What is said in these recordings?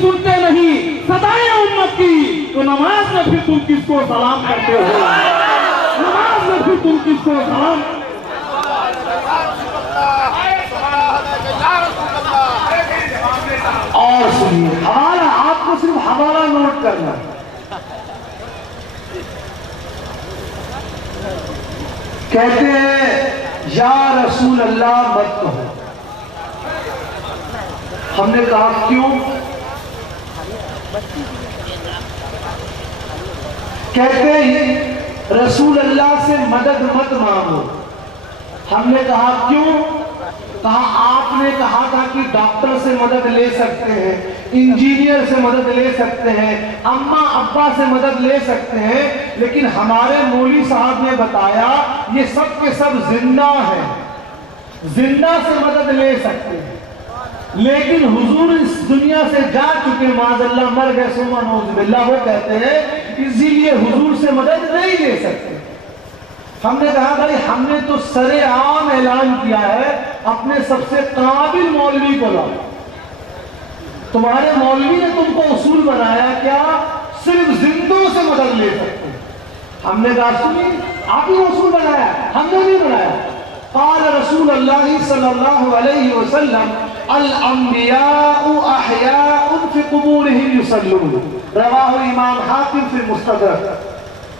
सुनते नहीं, सदाएं उम्मत की, तो नमाज में फिर तुम किसको सलाम करते हो? नमाज में फिर तुम किसको सलाम? और सुनिए, हवाला, आपको सिर्फ हवाला नोट करना है। कहते हैं या रसूल अल्लाह मत कहो। हमने कहा क्यों? कहते हैं रसूल अल्लाह से मदद मत मांगो। हमने कहा क्यों? कहा आपने कहा था कि डॉक्टर से मदद ले सकते हैं, इंजीनियर से मदद ले सकते हैं, अम्मा अब्बा से मदद ले सकते हैं, लेकिन हमारे मौलवी साहब ने बताया ये सब के सब जिंदा है, जिंदा से मदद ले सकते हैं, लेकिन हुजूर इस दुनिया से जा चुके, माज़अल्लाह मर गए, सुमा नौज़ुबिल्लाह, वो कहते हैं इसीलिए हुजूर से मदद नहीं ले सकते। हमने कहा भाई हमने तो सरेआम ऐलान किया है अपने सबसे काबिल मौलवी को लाओ। तुम्हारे मौलवी ने तुमको उसूल बनाया क्या? सिर्फ जिंदों से मदद ले सकते। हमने कहा सुनिए, आप ही उसूल बनाया, हमने नहीं बनाया। क़ाल रसूल अल्लाह सल्लल्लाहु अलैहि वसल्लम अल अंबियाउ अहयाउन फी क़ुबूरिहिम युसल्लून, रवाहु इमाम हाकिम फी मुस्तदरक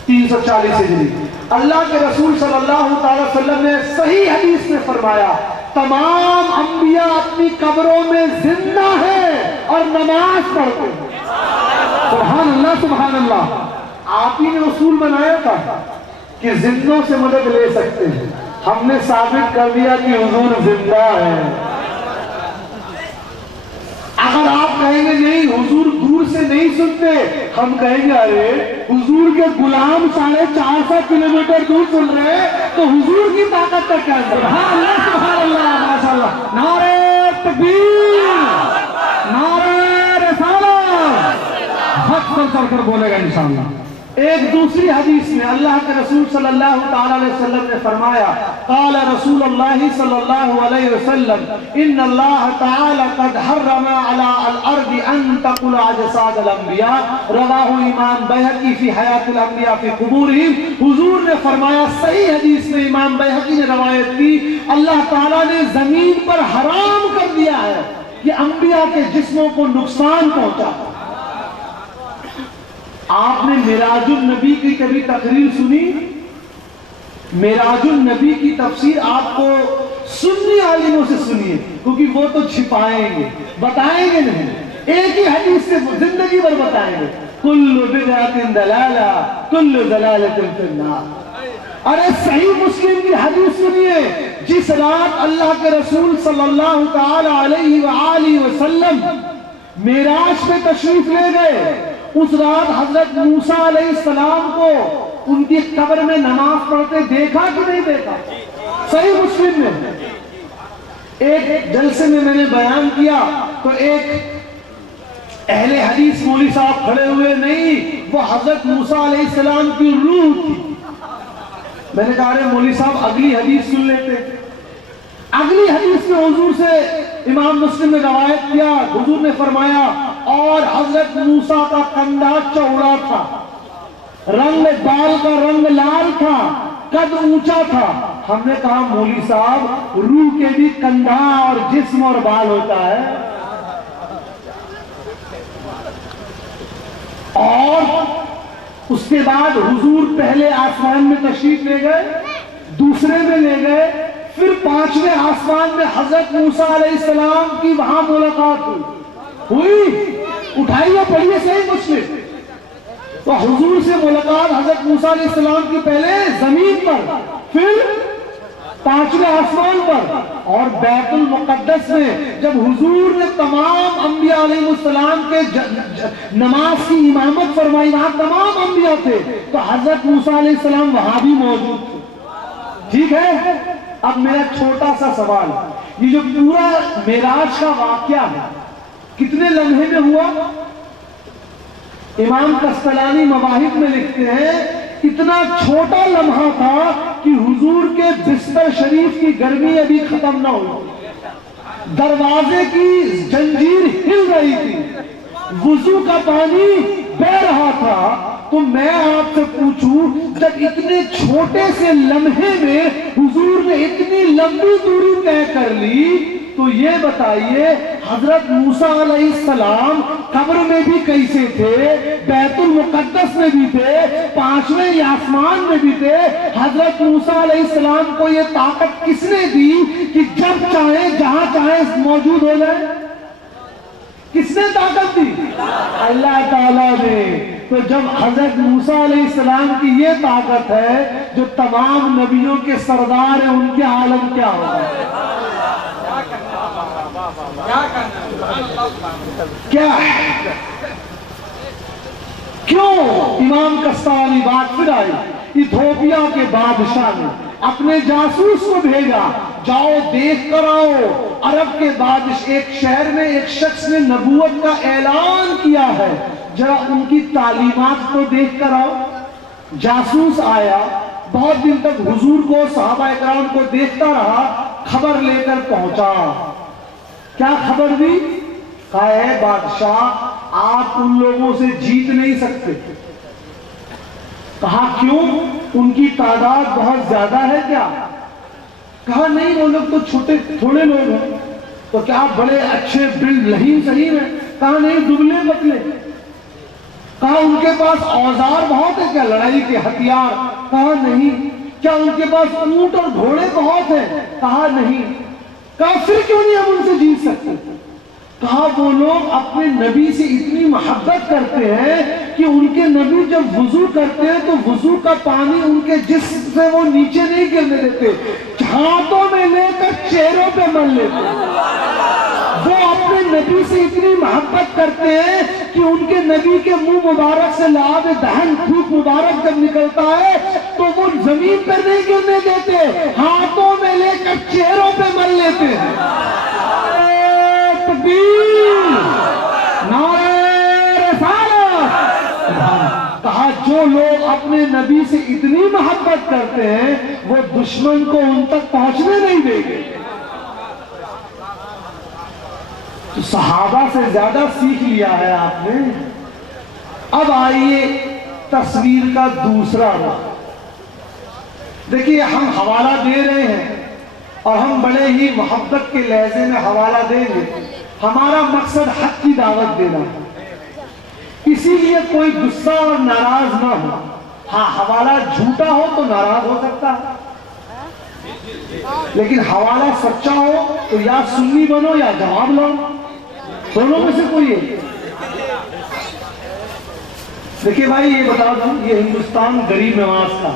340 हिजरी। अल्लाह के रसूल सल्लल्लाहु अलैहि वसल्लम ने सही हदीस में फरमाया तमाम अंबिया अपनी कब्रों में जिंदा है और नमाज पढ़ते हैं। सुभान अल्लाह, सुभान अल्लाह। आप ही ने उसूल बनाया था कि जिंदों से मदद ले सकते हैं। हमने साबित कर दिया कि हुजूर जिंदा है। अगर आप कहेंगे नहीं हुजूर दूर से नहीं सुनते, हम कहेंगे अरे हुजूर के गुलाम 450 किलोमीटर दूर सुन रहे हैं, तो हुजूर की ताकत का क्या? सुभान अल्लाह, सुभान अल्लाह, माशाअल्लाह। नारे तकबीर, नारे रिसालत, हक सर कर बोलेगा इंशाअल्लाह। एक दूसरी हदीस में अल्लाह के रसूल सल्लल्लाहु अलैहि वसल्लम ने फरमाया क़ाल रसूलुल्लाह सल्लल्लाहु अलैहि वसल्लम इन्नल्लाह तआला क़द हर्रमा अला अल-अर्द अन तक़ुला अजसाद अल-अंबिया, रवाहु इमाम बैहक़ी फी हयातिल अंबिया फी क़ुबूरिहिम। हुजूर ने फरमाया, सही हदीस में इमाम बैहक़ी ने रवायत की, अल्लाह ताला ने जमीन पर हराम कर दिया है कि अंबिया के जिस्मों को नुकसान पहुंचा। आपने मिराजुल नबी की कभी तकरीर सुनी? मिराजुल नबी की तफसीर आपको सुन्नी आलिमों से सुनिए, क्योंकि वो तो छिपाएंगे, बताएंगे नहीं। एक ही हदीस से जिंदगी भर बताएंगे, कुल्लु बिदअतिन दलाला कुल्लु दलालतिन फिन्नार। अरे सही मुस्लिम की हदीस सुनिए, जिस रात अल्लाह के रसूल सल्लल्लाहु तआला अलैहि वसल्लम मेराज पे तशरीफ ले गए, उस रात हजरत मूसा अलैहिस्सलाम को उनकी कब्र में नमाज पढ़ते देखा कि नहीं देखा? सही मुस्लिम में एक जलसे में मैंने बयान किया तो एक अहले हदीस मौलवी साहब खड़े हुए, नहीं वो हजरत मूसा अलैहिस्सलाम की रूह थी। मैंने कहा अरे मौलवी साहब अगली हदीस सुन लेते। अगली हदीस में हुजूर से इमाम मुस्लिम ने रवायत किया, हुजूर ने फरमाया और हजरत मूसा का कंधा चौड़ा था, रंग बाल का रंग लाल था, कद ऊंचा था। हमने कहा मौलवी साहब रूह के भी कंधा और जिस्म और बाल होता है। और उसके बाद हुजूर पहले आसमान में तशरीफ ले गए, दूसरे में ले गए, फिर 5वें आसमान में हजरत मूसा अलैहिस्सलाम की वहां मुलाकात हुई। उठाइए पढ़िए सही मुस्लिम। तो हुजूर से मुलाकात हजरत मूसा अलैहिस्सलाम की पहले जमीन पर, फिर 5वें आसमान पर, और बैतुल मुक़द्दस में जब हुजूर ने तमाम अंबिया अलैहिस्सलाम के नमाज की इमामत फरमाई, वहां तमाम अंबिया थे, तो हजरत मूसा अलैहिस्सलाम वहां भी मौजूद थे। ठीक है, अब मेरा छोटा सा सवाल, ये जो पूरा मेराज का वाकया है कितने लम्हे में हुआ? इमाम कस्तलानी मवाहिब में लिखते हैं इतना छोटा लम्हा था कि हुजूर के बिस्तर शरीफ की गर्मी अभी खत्म ना हुई, दरवाजे की जंजीर हिल रही थी, वुजू का पानी बह रहा था। तो मैं आपसे पूछूं, जब इतने छोटे से लम्हे में हुजूर ने इतनी लंबी दूरी तय कर ली, तो ये बताइए हजरत मूसा अलैहिस्सलाम कब्र में भी कैसे थे, बैतुल मुकद्दस में भी थे, पांचवें आसमान में भी थे। हजरत मूसा अलैहिस्सलाम को ये ताकत किसने दी कि जब चाहे जहां चाहे मौजूद हो जाए? किसने ताकत दी? अल्लाह ताला ने। तो जब हजरत मूसा अलैहिस्सलाम की ये ताकत है, जो तमाम नबियों के सरदार हैं, उनके आलम क्या होगा? क्या है? क्यों इमाम कस्तानी बात फिर आई? इथोपिया के बादशाह ने अपने जासूस को भेजा, जाओ देख कर आओ, अरब के बादशाह एक शहर में एक शख्स ने नबूवत का ऐलान किया है, जरा उनकी तालीमात को देख कर आओ। जासूस आया, बहुत दिन तक हुजूर को, सहाबा इकराम को देखता रहा, खबर लेकर पहुंचा। क्या खबर दी? कहा है बादशाह, आप उन लोगों से जीत नहीं सकते। कहा क्यों? उनकी तादाद बहुत ज्यादा है क्या? कहा नहीं, वो लोग तो छोटे थोड़े लोग हैं। तो क्या बड़े अच्छे बिल्ड लहीम सहीम है? कहा नहीं, दुबले पतले। कहा उनके पास औजार बहुत है क्या, लड़ाई के हथियार? कहा नहीं। क्या उनके पास ऊंट और घोड़े बहुत हैं? कहा नहीं। कहा फिर क्यों नहीं हम उनसे जीत सकते? कहा वो लोग अपने नबी से इतनी मोहब्बत करते हैं कि उनके नबी जब वुजू करते हैं तो वुजू का पानी उनके जिस्म से वो नीचे नहीं गिरने देते, हाथों में लेकर चेहरों पे मल लेते। वो अपने नबी से इतनी मोहब्बत करते हैं कि उनके नबी के मुंह मुबारक से लाभ दहन थूक मुबारक जब निकलता है तो वो जमीन पर नहीं गिरने देते, हाथों में लेकर चेहरों पे मल लेते हैं। कहा जो लोग अपने नबी से इतनी मोहब्बत करते हैं वो दुश्मन को उन तक पहुंचने नहीं देंगे। तो सहाबा से ज्यादा सीख लिया है आपने। अब आइए तस्वीर का दूसरा रुख। देखिए हम हवाला दे रहे हैं और हम बड़े ही मोहब्बत के लहजे में हवाला देंगे। हमारा मकसद हक की दावत देना है, इसीलिए कोई गुस्सा और नाराज ना हो। हाँ, हवाला झूठा हो तो नाराज हो सकता है, लेकिन हवाला सच्चा हो तो या सुन्नी बनो या जवाब लो, दोनों में से कोई है। देखिए भाई, ये बता दूं, ये हिंदुस्तान गरीब नवाज का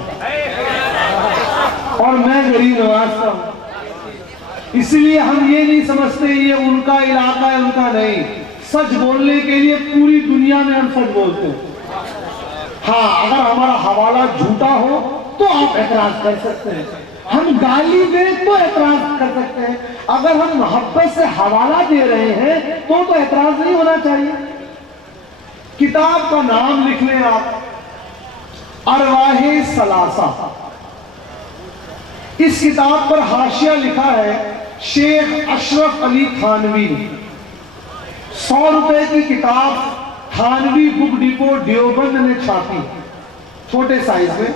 और मैं गरीब नवाज का हूं, इसलिए हम ये नहीं समझते ये उनका इलाका है उनका नहीं। सच बोलने के लिए पूरी दुनिया में हम सच बोलते हैं। हाँ, अगर हमारा हवाला झूठा हो तो आप एतराज कर सकते हैं, हम गाली दें तो एतराज कर सकते हैं। अगर हम मोहब्बत से हवाला दे रहे हैं तो एतराज नहीं होना चाहिए। किताब का नाम लिख लें आप, अरवाहे सलासा। इस किताब पर हाशिया लिखा है शेख अशरफ अली थानवी। 100 रुपए की किताब थानवी बुक डिपो देवबंद ने छापी, छोटे साइज में।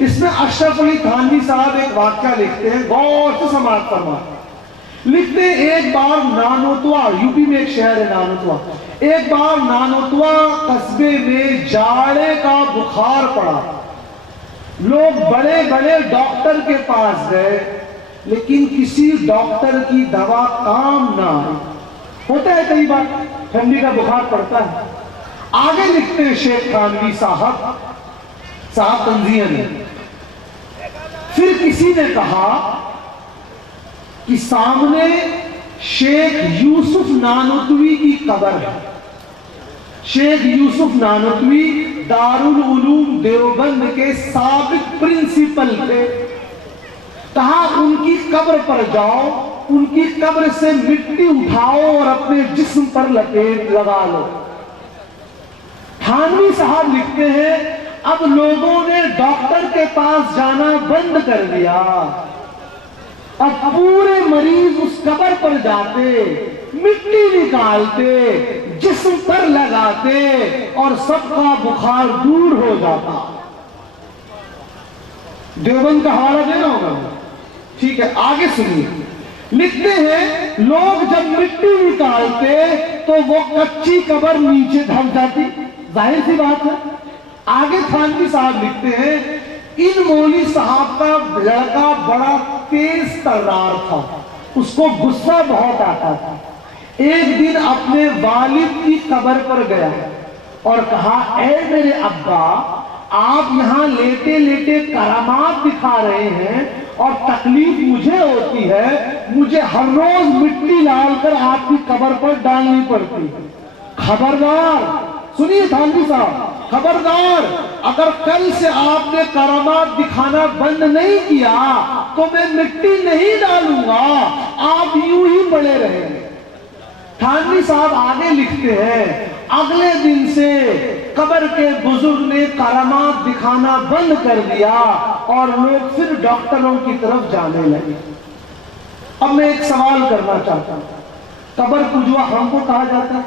इसमें अशरफ अली थानवी साहब एक वाक्या लिखते हैं, गौर से समाप्त फरमा। लिखते हैं, एक बार नानोतवा, यूपी में एक शहर है नानोतवा, एक बार नानोतवा कस्बे में जाड़े का बुखार पड़ा। लोग बड़े बड़े डॉक्टर के पास गए, लेकिन किसी डॉक्टर की दवा काम ना आई। होता है कई बार ठंडी का बुखार पड़ता है। आगे लिखते हैं शेख थानवी साहब तंजिया ने, फिर किसी ने कहा कि सामने शेख यूसुफ नानोतवी की कब्र है। शेख यूसुफ नानोतवी दारुल उलूम देवबंद के साबिक प्रिंसिपल थे। कहा उनकी कब्र पर जाओ, उनकी कब्र से मिट्टी उठाओ और अपने जिस्म पर लपेट लगा लो। थानवी साहब लिखते हैं, अब लोगों ने डॉक्टर के पास जाना बंद कर दिया। अब पूरे मरीज उस कब्र पर जाते, मिट्टी निकालते, जिस्म पर लगाते और सबका बुखार दूर हो जाता। देवबंद का हवाला देना होगा, ठीक है। आगे सुनिए, लिखते हैं लोग जब मिट्टी निकालते तो वो कच्ची कब्र नीचे धंस जाती, जाहिर सी बात है। आगे थानवी साहब लिखते हैं इन मौली साहब का लड़का बड़ा तेज तर्रार था, उसको गुस्सा बहुत आता था। एक दिन अपने वालिद की कब्र पर गया और कहा, ऐ मेरे अब्बा, आप यहां लेटे लेटे करामात दिखा रहे हैं और तकलीफ मुझे होती है, मुझे हर रोज मिट्टी डालकर आपकी कब्र पर डालनी पड़ती। खबरदार, सुनिए थानवी साहब, खबरदार, अगर कल से आपने करामात दिखाना बंद नहीं किया तो मैं मिट्टी नहीं डालूंगा, आप यूं ही पड़े रहेंगे। थानवी साहब आगे लिखते हैं अगले दिन से कब्र के बुजुर्ग ने करामात दिखाना बंद कर दिया और लोग फिर डॉक्टरों की तरफ जाने लगे। अब मैं एक सवाल करना चाहता हूं, कब्र पुजवा हमको कहा जाता है,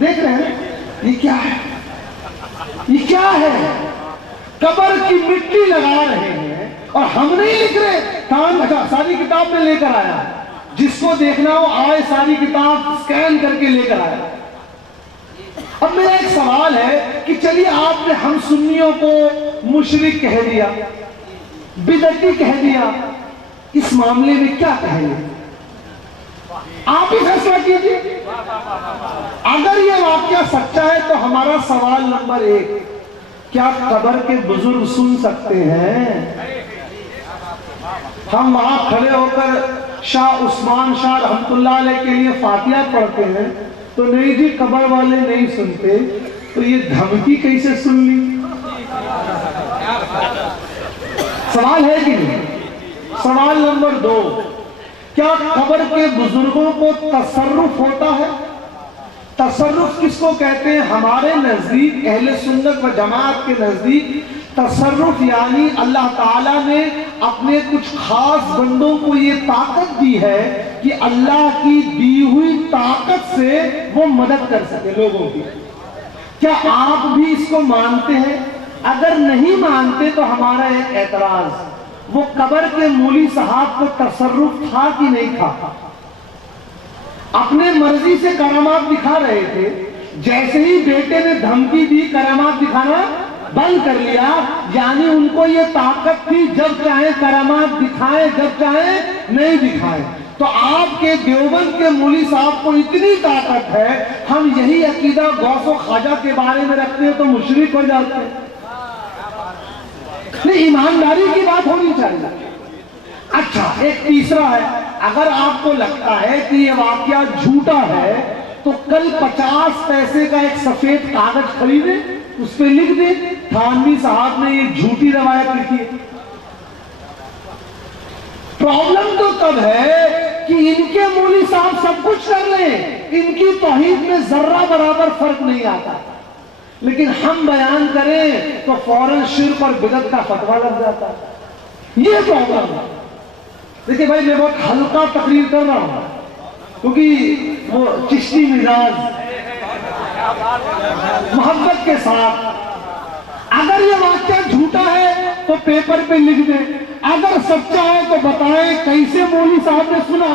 देख रहे हैं ये क्या है, ये क्या है? कब्र की मिट्टी लगा रहे हैं और हम नहीं लिख रहे। अच्छा, सारी किताब में लेकर आया, जिसको देखना हो आए, सारी किताब स्कैन करके लेकर आया। अब मेरा एक सवाल है कि चलिए आपने हम सुन्नियों को मुशरिक कह दिया, बिदअती कह दिया, इस मामले में क्या कहेंगे? आप ही फैसला कीजिए। अगर यह वाकया सच्चा है तो हमारा सवाल नंबर 1, क्या कब्र के बुजुर्ग सुन सकते हैं? हम वहां खड़े होकर शाह उस्मान शाह रहमतुल्लाह अलैह के लिए फातिहा पढ़ते हैं तो नहीं जी, कब्र वाले नहीं सुनते, तो ये धमकी कैसे सुन ली? सवाल है कि नहीं? सवाल नंबर 2, क्या कब्र के बुजुर्गों को तसर्रुफ होता है? तसर्रुफ किसको कहते हैं? हमारे नजदीक, अहले सुन्नत व जमात के नजदीक तसर्रुफ यानी अल्लाह ताला ने अपने कुछ खास बंदों को ये ताकत दी है कि अल्लाह की दी हुई ताकत से वो मदद कर सके लोगों की। क्या आप भी इसको मानते हैं? अगर नहीं मानते तो हमारा एक एतराज, वो कब्र के मौली साहब को तसर्रुफ था कि नहीं था? अपने मर्जी से करामात दिखा रहे थे, जैसे ही बेटे ने धमकी दी करामात दिखाना बंद कर लिया, यानी उनको ये ताकत थी जब चाहे करामात दिखाएं, जब चाहे नहीं दिखाएं। तो आपके देवबंद के मौली साहब को इतनी ताकत है, हम यही अकीदा गौसो ख्वाजा के बारे में रखते हैं तो मुशरिक हो जाते हैं। नहीं, ईमानदारी की बात होनी चाहिए। अच्छा, एक तीसरा है, अगर आपको लगता है कि ये वाकया झूठा है तो कल 50 पैसे का एक सफेद कागज खरीदे, उस पर लिख दे थानवी साहब ने ये झूठी रवायत लिखी है। प्रॉब्लम तो तब है कि इनके मौली साहब सब कुछ कर रहे हैं, इनकी तौहीद में जर्रा बराबर फर्क नहीं आता, लेकिन हम बयान करें तो फौरन शिर्क और बिदअत का फतवा लग जाता है। ये प्रॉब्लम है। देखिए भाई, मैं बहुत हल्का तकरीर कर रहा हूं क्योंकि वो चिश्ती मिजाज मोहब्बत के साथ, अगर ये वाक्य झूठा है तो पेपर पे लिख दे, अगर सच्चा है तो बताएं कैसे मौली साहब ने सुना।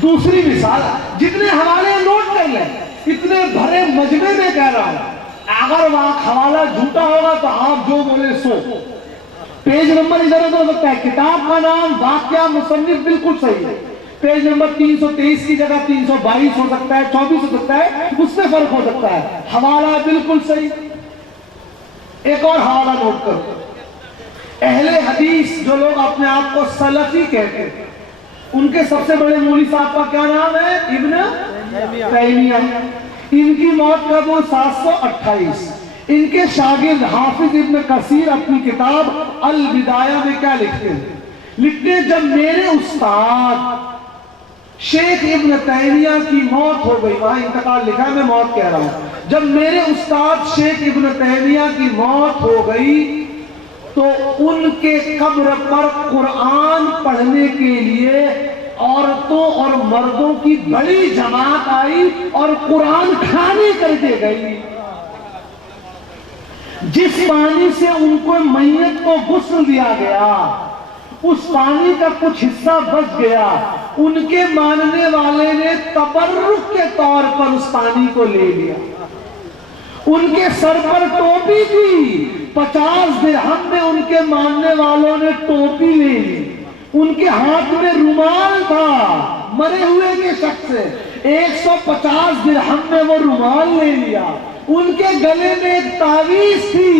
दूसरी मिसाल, जितने हवाले नोट कर ले, इतने भरे मजमे में कह रहा हूं, अगर वहां हवाला झूठा होगा तो आप जो बोले सो। पेज नंबर इधर उधर हो सकता है, किताब का नाम, वाक्या, मुसन्निफ बिल्कुल सही है। पेज नंबर 323 की जगह 322 हो सकता है, 24 हो सकता है, उसमें फर्क हो सकता है। हवाला बिल्कुल सही। एक और हवाला नोट करो, अहले हदीस जो लोग अपने आप को सलफी कहते हैं, उनके सबसे बड़े मौली साहब का क्या नाम है? इब्न तैमिया। इनकी मौत कब हुई? 728। इनके शागिर्द हाफिज इब्न कसीर अपनी किताब अल बिदाया में क्या लिखते हैं? लिखते हैं, जब मेरे उस्ताद शेख इब्न तैमिया की मौत हो गई, वहां इंतकाल लिखा है, मैं मौत कह रहा हूं, जब मेरे उस्ताद शेख इब्न तैमिया की मौत हो गई तो उनके कब्र पर कुरान पढ़ने के लिए औरतों और मर्दों की बड़ी जमात आई और कुरान खानी करके गई। जिस पानी से उनको मैयत को गुस्ल दिया गया, उस पानी का कुछ हिस्सा बच गया। उनके मानने वाले ने तबर्रुक के तौर पर उस पानी को ले लिया। उनके सर पर टोपी थी, 50 दिरहम में उनके मानने वालों ने टोपी ले ली। उनके हाथ में रुमाल था, मरे हुए के शख्स से 150 दिरहम में वो रुमाल ले लिया। उनके गले में एक तावीज थी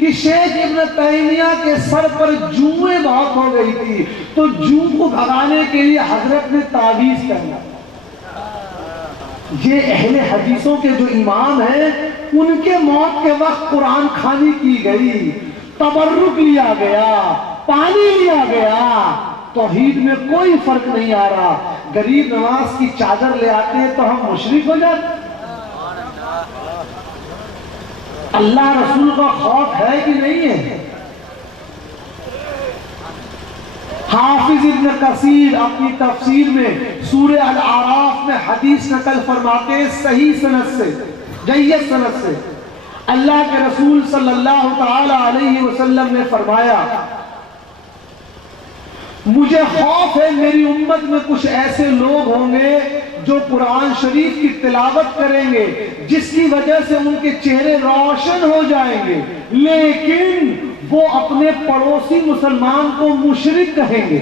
कि शेख इब्न तैमिया के सर पर जूएं बहुत हो गई थी, तो जू को भगाने के लिए हजरत ने तावीज पहना। ये अहले हदीसों के जो इमाम हैं, उनके मौत के वक्त कुरान खानी की गई, तबर्रुक लिया गया, पानी लिया गया। तौहीद में कोई फर्क नहीं आ रहा। गरीब नवाज की चादर ले आते हैं तो हम मुशरिक हो जाते। अल्लाह रसूल का खौफ है कि नहीं है? हाफिज इब्न कसीर अपनी तफसीर में सूरह अल आराफ में हदीस नकल फरमाते हैं सही सनद से, जय्यद सनद से। अल्लाह के रसूल सल्लल्लाहु ताला अलैहि वसल्लम ने फरमाया, मुझे खौफ है मेरी उम्मत में कुछ ऐसे लोग होंगे जो कुरान शरीफ की तिलावत करेंगे, जिसकी वजह से उनके चेहरे रोशन हो जाएंगे, लेकिन वो अपने पड़ोसी मुसलमान को मुशरिक कहेंगे।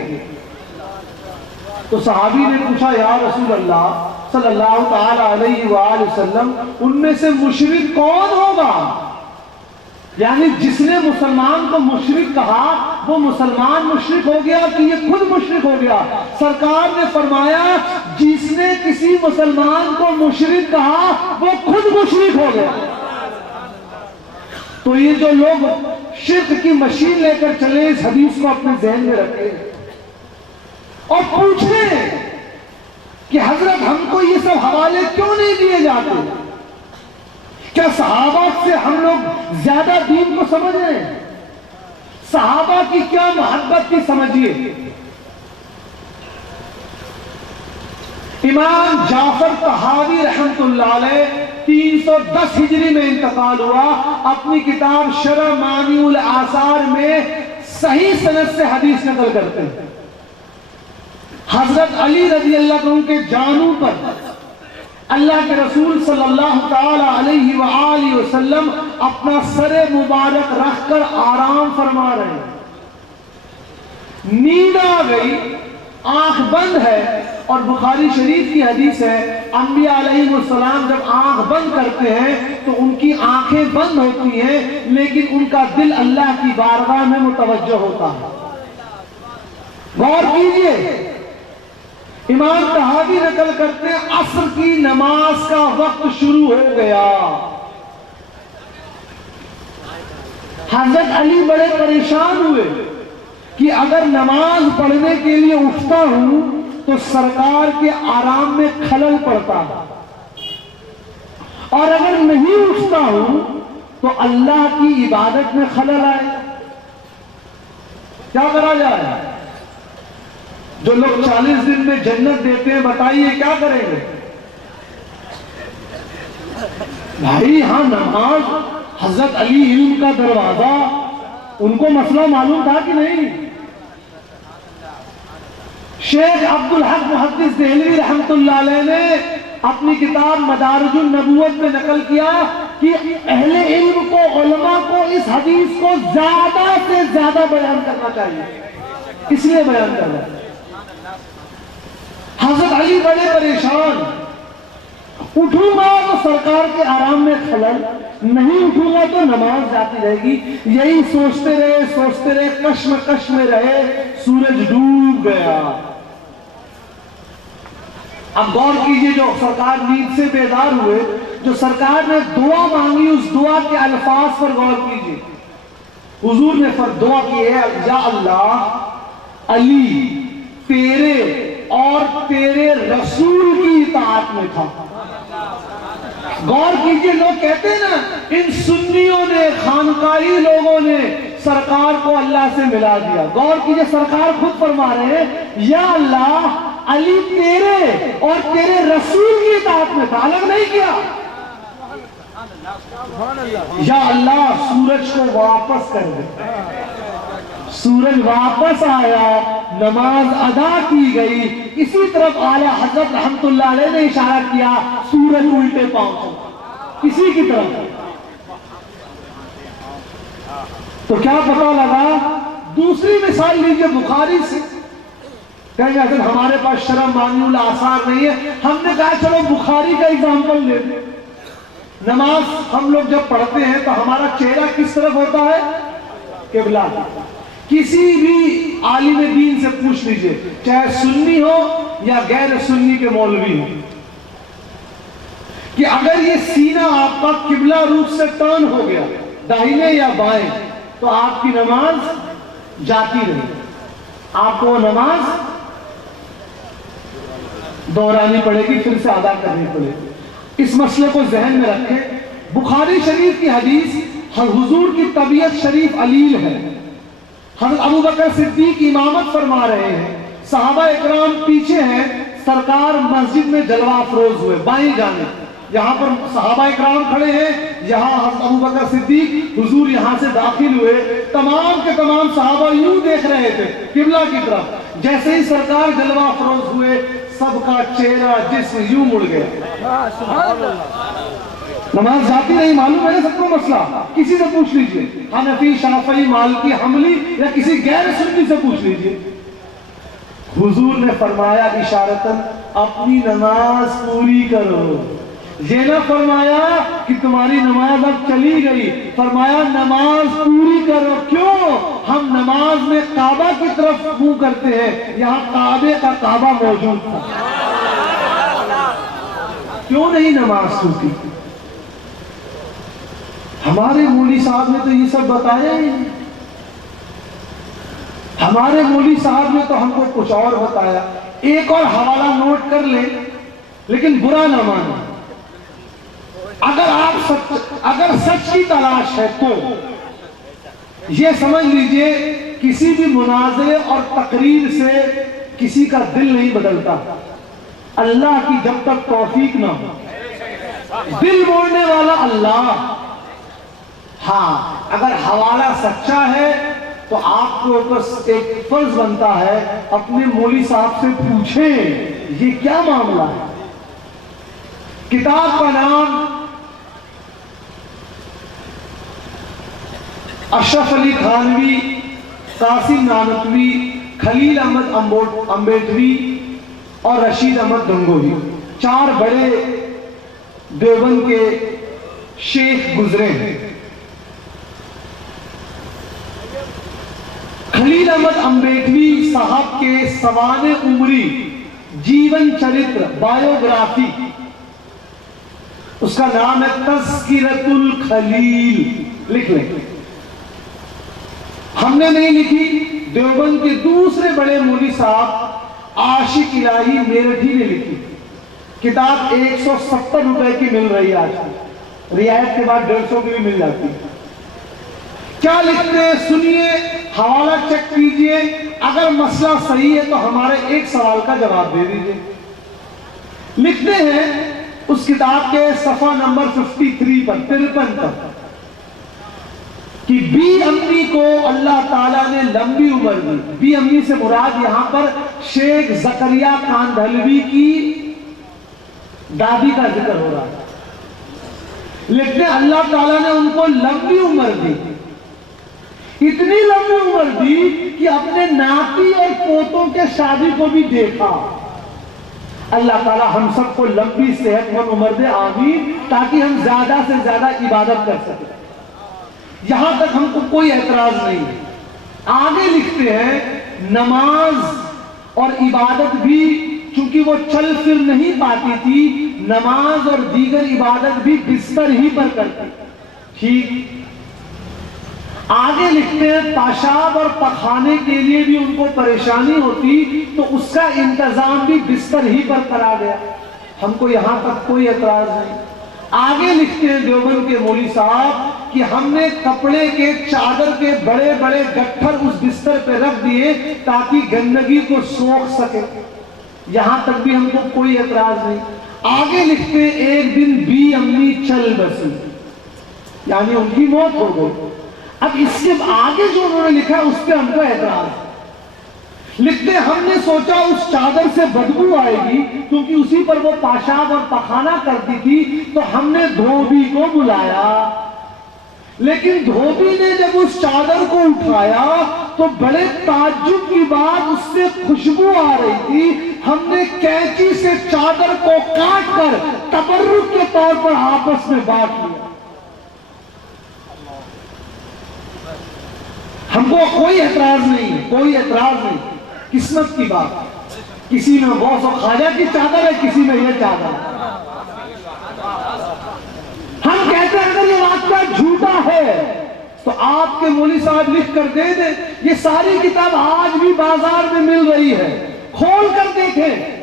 तो सहाबी ने पूछा, या रसूल अल्लाह सल्लल्लाहु ताला अलैहि वसल्लम, उनमें से मुशरिक कौन होगा? यानी जिसने मुसलमान को मुशरिक कहा वो मुसलमान मुशरिक हो गया कि ये खुद मुशरिक हो गया? सरकार ने फरमाया, जिसने किसी मुसलमान को मुशरिक कहा वो खुद मुशरिक हो गया। तो ये जो लोग शिर्क की मशीन लेकर चले, इस हदीस को अपने ज़हन में रखें और पूछें कि हजरत हमको ये सब हवाले क्यों नहीं दिए जाते? क्या सहाबा से हम लोग ज्यादा दीन को समझ रहे हैं? सहाबा की क्या मोहब्बत थी समझिए। इमाम जाफर तहावी रहमतुल्लाह अलैह 310 हिजरी में इंतकाल हुआ। अपनी किताब शरह मानीउल आसार में सही सनद से हदीस नकल करते हैं। हजरत अली रजी अल्लाह अन्हु के जानू पर अल्लाह के रसूल सल्लल्लाहु ताला अलैहि वआलिहि वसल्लम अपना सरे मुबारक रखकर आराम फरमा रहे हैं। नींद आ गई, आंख बंद है, और बुखारी शरीफ की हदीस है, अंबिया अलैहिमुस्सलाम जब आंख बंद करते हैं तो उनकी आंखें बंद होती हैं, लेकिन उनका दिल अल्लाह की बारगाह में मुतवज्जह होता है। गौर कीजिए, इमाम तहावी नकल करते हैं, असर की नमाज का वक्त शुरू हो गया। हजरत अली बड़े परेशान हुए कि अगर नमाज पढ़ने के लिए उठता हूं तो सरकार के आराम में खलल पड़ता है, और अगर नहीं उठता हूं तो अल्लाह की इबादत में खलल आए। क्या करा जाए? जो लोग 40 दिन में जन्नत देते हैं, बताइए क्या करेंगे? भाई यहां नमाज, हजरत अली इल्म का दरवाजा, उनको मसला मालूम था कि नहीं? शेख अब्दुल हक मुहद्दिस देहलवी रहमतुल्लाह अलैह ने अपनी किताब मदारिजुन नबुव्वत में नकल किया कि अहले इल्म को, उलमा को इस हदीस को ज्यादा से ज्यादा बयान करना चाहिए। इसलिए बयान करना, हजरत अली बड़े परेशान, उठूंगा तो सरकार के आराम में खलल, नहीं उठूंगा तो नमाज जाती रहेगी। यही सोचते रहे, कश्मकश में रहे, सूरज डूब गया। अब गौर कीजिए, जो सरकार नींद से बेदार हुए, जो सरकार ने दुआ मांगी, उस दुआ के अल्फाज पर गौर कीजिए। हुजूर ने दुआ की है, या अल्लाह, अली तेरे और तेरे रसूल की इताअत में था। गौर कीजिए, लोग कहते हैं ना, इन सुन्नियों ने, खानकाही लोगों ने सरकार को अल्लाह से मिला दिया। गौर कीजिए, सरकार खुद फरमा रहे हैं, या अल्लाह अली तेरे और तेरे रसूल की इताअत में था, अलग नहीं किया। या अल्लाह सूरज को वापस कर दे। सूरज वापस आया, नमाज अदा की गई। इसी तरफ आला हजरत रहमतुल्लाह अलैह ने इशारा किया, सूरज उल्टे पांव इसी की तरफ। तो क्या पता लगा? दूसरी मिसाल लीजिए बुखारी से। कहेंगे अगर हमारे पास शरम मानिउल आसार नहीं है, हमने कहा चलो बुखारी का एग्जाम्पल ले लें। नमाज हम लोग जब पढ़ते हैं तो हमारा चेहरा किस तरफ होता है? किबला। किसी भी आलिम दीन से पूछ लीजिए, चाहे सुन्नी हो या गैर सुन्नी के मौलवी हो, कि अगर ये सीना आपका किबला रूप से टर्न हो गया दाहिने या बाएं, तो आपकी नमाज जाती रही, आपको नमाज दोहरानी पड़ेगी, फिर से अदा करनी पड़ेगी। इस मसले को जहन में रखें। बुखारी शरीफ की हदीस, हुजूर की तबीयत शरीफ अलील है। हज़रत अबू बकर सिद्दीक इमामत फरमा रहे हैं, सहाबा इकराम पीछे हैं, सरकार मस्जिद में जलवा अफरोज हुए बाएं जाने। यहाँ पर सहाबा इकराम खड़े हैं, यहाँ हज़रत अबू बकर सिद्दीक हुजूर यहाँ से दाखिल हुए। तमाम के तमाम सहाबा यूं देख रहे थे किबला की तरफ। जैसे ही सरकार जलवा अफरोज हुए, सबका चेहरा जिस्म यूं मुड़ गया। नमाज जाती नहीं, मालूम है सबको मसला। किसी से पूछ लीजिए, हनफी, शाफई, मालिकी, हम्बली या किसी गैर सुन्नी से पूछ लीजिए। हुजूर ने फरमाया इशारतन, अपनी नमाज पूरी करो। ये ना फरमाया कि तुम्हारी नमाज अब चली गई, फरमाया नमाज पूरी करो। क्यों? हम नमाज में काबा की तरफ मुंह करते हैं, यहाँ काबे का काबा मौजूद था। क्यों नहीं नमाज टूटी? हमारे मौली साहब ने तो ये सब बताया ही नहीं। हमारे मौली साहब ने तो हमको कुछ और बताया। एक और हवाला नोट कर ले, लेकिन बुरा ना माने। अगर सच की तलाश है तो ये समझ लीजिए, किसी भी मुनाज़रे और तकरीर से किसी का दिल नहीं बदलता, अल्लाह की जब तक तौफीक ना हो। दिल मोड़ने वाला अल्लाह। हाँ, अगर हवाला सच्चा है तो आपको ऊपर एक फर्ज बनता है, अपने मौली साहब से पूछें ये क्या मामला है। किताब का नाम अशरफ अली थानवी, कासिम नानकवी, खलील अहमद अम्बेडवी और रशीद अहमद गंगोही, चार बड़े देवबंद के शेख गुजरे हैं। खलील अहमद अम्बेडवी साहब के सवाने उम्री जीवन चरित्र, बायोग्राफी, उसका नाम है तज़किरतुल खलील। लिख लें, हमने नहीं लिखी, देवबंद के दूसरे बड़े मौलवी साहब आशिक इलाही मेरठी ने लिखी। किताब 170 रुपए की मिल रही है आज, रियायत के बाद 150 की भी मिल जाती है। क्या लिखते हैं सुनिए, हवाला चेक कीजिए। अगर मसला सही है तो हमारे एक सवाल का जवाब दे दीजिए। लिखते हैं उस किताब के सफा नंबर 53 पर, 53 पर, कि बी अम्मी को अल्लाह ताला ने लंबी उम्र दी। बी अम्मी से मुराद यहां पर शेख जकरिया कांधलवी की दादी का जिक्र हो रहा है। लिखते अल्लाह ताला ने उनको लंबी उम्र दी, इतनी लंबी उम्र दी कि अपने नाती और पोतों के शादी को भी देखा। अल्लाह ताला हम सबको लंबी सेहतमंद उम्र दे, आमीन, ताकि हम ज्यादा से ज्यादा इबादत कर सकें। यहां तक हमको कोई एतराज नहीं है। आगे लिखते हैं, नमाज और इबादत भी चूंकि वो चल फिर नहीं पाती थी, नमाज और दीगर इबादत भी बिस्तर ही पर करती। ठीक। आगे लिखते हैं, पेशाब और पखाने के लिए भी उनको परेशानी होती, तो उसका इंतजाम भी बिस्तर ही पर करा गया। हमको यहां तक कोई एतराज नहीं। आगे लिखते हैं देवबंद के मौलवी साहब कि हमने कपड़े के, चादर के बड़े बड़े गट्ठर उस बिस्तर पे रख दिए ताकि गंदगी को सोख सके। यहां तक भी हमको कोई एतराज नहीं। आगे लिखते एक दिन बी अम्मी चल बसी, यानी उनकी मौत हो गई। अब इसके आगे जो उन्होंने लिखा उस पर हमको एतराज। लिखते हमने सोचा उस चादर से बदबू आएगी, क्योंकि उसी पर वो पेशाब और पखाना करती थी, तो हमने धोबी को बुलाया। लेकिन धोबी ने जब उस चादर को उठाया तो बड़े ताज्जुब की बात, उससे खुशबू आ रही थी। हमने कैंची से चादर को काट कर तबर्रुक के तौर पर आपस में बांट लिया। हमको कोई एतराज नहीं है, कोई एतराज नहीं। किस्मत की बात, किसी में गौस और ख्वाजा की चादर है, किसी में यह चादर है। हम कहते हैं अगर ये वाक्या झूठा है तो आपके मौलवी साहब लिख कर दे दे। ये सारी किताब आज भी बाजार में मिल रही है, खोल कर देखें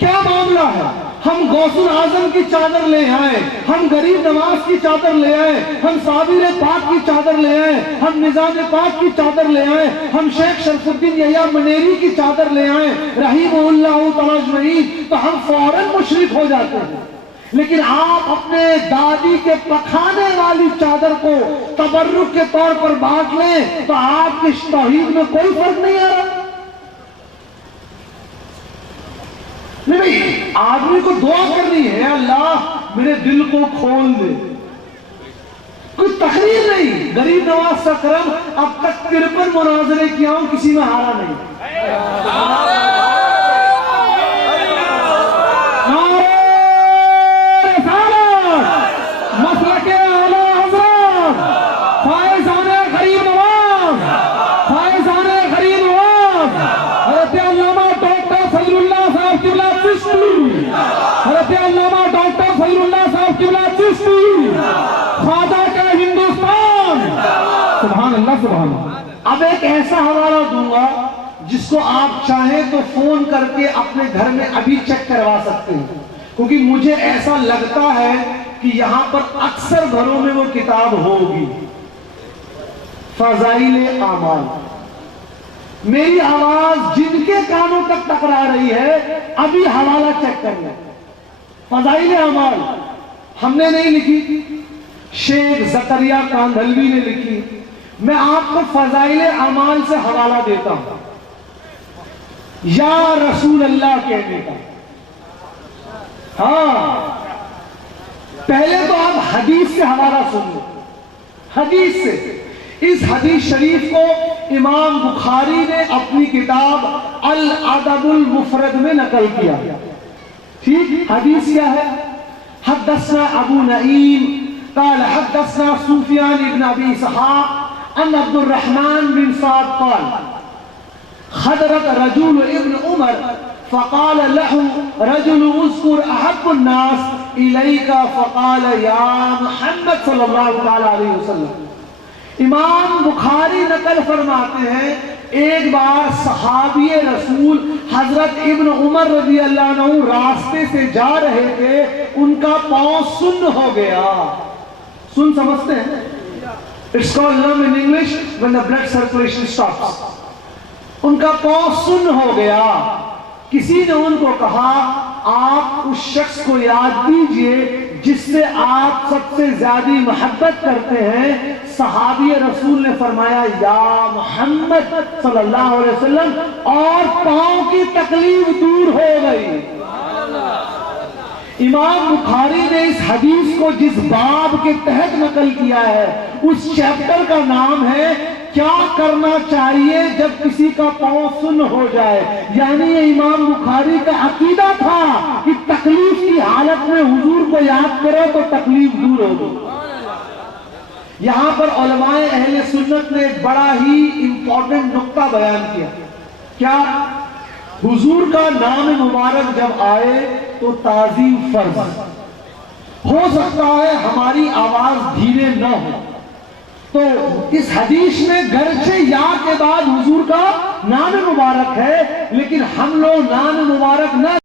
क्या मामला है। हम गौसुल आजम की चादर ले आए, हम गरीब नवाज की चादर ले आए, हम साबिर पाक की चादर ले आए, हम निजाम पाक की चादर ले आए, हम शेख शरफुद्दीन यहिया मनेरी की चादर ले आए रहीमहुल्लाह तआला, तो हम फौरन मुशरिक हो जाते हैं। लेकिन आप अपने दादी के पखाने वाली चादर को तबर्रुक के तौर पर बांट लें तो आपकी तौहीद में कोई फर्क नहीं आ रहा। नहीं भाई, आदमी को दुआ करनी है, अल्लाह मेरे दिल को खोल दे, कोई तकरीर नहीं। गरीब नवाज का करम, अब तक 53 मुनाजरे किया हूं, किसी में हारा नहीं। डॉक्टर फजलुल्लाह साहब किबला चिश्ती, ख्वाजा का हिंदुस्तान, सुभान अल्लाह सुभान अल्लाह। अब एक ऐसा हवाला दूंगा जिसको आप चाहें तो फोन करके अपने घर में अभी चेक करवा सकते हैं, क्योंकि मुझे ऐसा लगता है कि यहां पर अक्सर घरों में वो किताब होगी, फज़ाइल आमाल। मेरी आवाज जिनके कानों तक टकरा रही है, अभी हवाला चेक कर लें। फज़ाइल आमाल हमने नहीं लिखी, शेख ज़करिया कांधलवी ने लिखी। मैं आपको फज़ाइल आमाल से हवाला देता हूं, या रसूल अल्लाह कहने का। हाँ, पहले तो आप हदीस से हवाला सुन लो, हदीस से। इस हदीस शरीफ को इमाम बुखारी ने अपनी किताब अल अदबुल मुफरद में नकल किया। ठीक, हदीस क्या है? हद्दसना अबू नईम क़ाल हद्दसना सुफियान इब्न अबी इसहाक़ अन अब्दुर्रहमान बिन साद क़ाल खदरत रजुल इब्न उमर फ़क़ाल लहु रजुल उज़कुर अहब्बुन नास इलैका फ़क़ाल या मुहम्मद सल्लल्लाहु अलैहि वसल्लम। इमाम बुखारी नकल फरमाते हैं, एक बार सहाबी रसूल हजरत इब्न उमर रज़ी अल्लाह अन्हु रास्ते से जा रहे थे, उनका पांव सुन्न हो गया। सुन समझते हैं? It's called numb in English when the blood circulation stops. उनका पांव सुन्न हो गया। किसी ने उनको कहा, आप उस शख्स को याद दीजिए जिससे आप सबसे ज्यादा मोहब्बत करते हैं। सहाबी रसूल ने फरमाया या मोहम्मद सल्लल्लाहु अलैहि वसल्लम, और पांव की तकलीफ दूर हो गई। इमाम बुखारी ने इस हदीस को जिस बाब के तहत नकल किया है, उस चैप्टर का नाम है क्या करना चाहिए जब किसी का पांव सुन्न हो जाए। यानी ये इमाम बुखारी का अकीदा था कि तकलीफ की हालत में हुजूर को याद करो तो तकलीफ दूर होगी। यहां पर उलमाए अहले सुन्नत ने एक बड़ा ही इंपॉर्टेंट नुक्ता बयान किया। क्या? हुजूर का नाम मुबारक जब आए तो ताज़ीम फर्ज। हो सकता है हमारी आवाज धीरे न हो, तो इस हदीस में गरचे या के बाद हुजूर का नाम मुबारक है, लेकिन हम लोग नाम मुबारक न